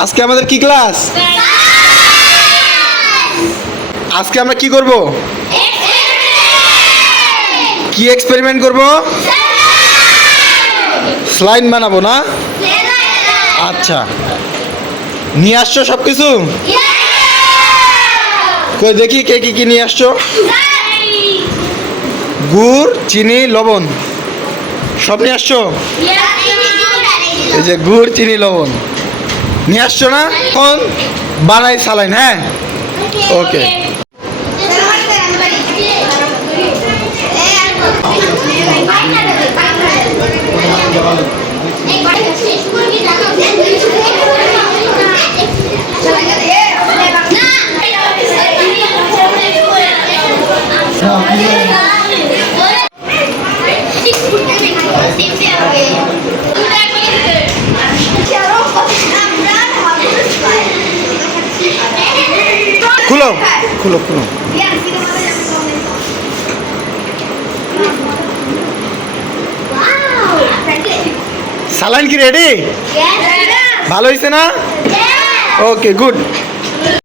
আজকে আমাদের কি ক্লাস? আজকে আমরা কি করব? কি এক্সপেরিমেন্ট করব? স্লাইড বানাবো না? আচ্ছা, নিয়ে আসছো সব কিছু? কই দেখি কে কি কি নিয়ে আসছো? গুড়, চিনি, লবণ সব নিয়ে আসছো? এই যে গুড়, চিনি, লবণ নিয়ে আসছো না? কোন বানাই সালাইন? হ্যাঁ, ওকে। খুলো খুলো খুলো। সালাইন কি রেডি? ভালো হয়েছে না? ওকে, গুড।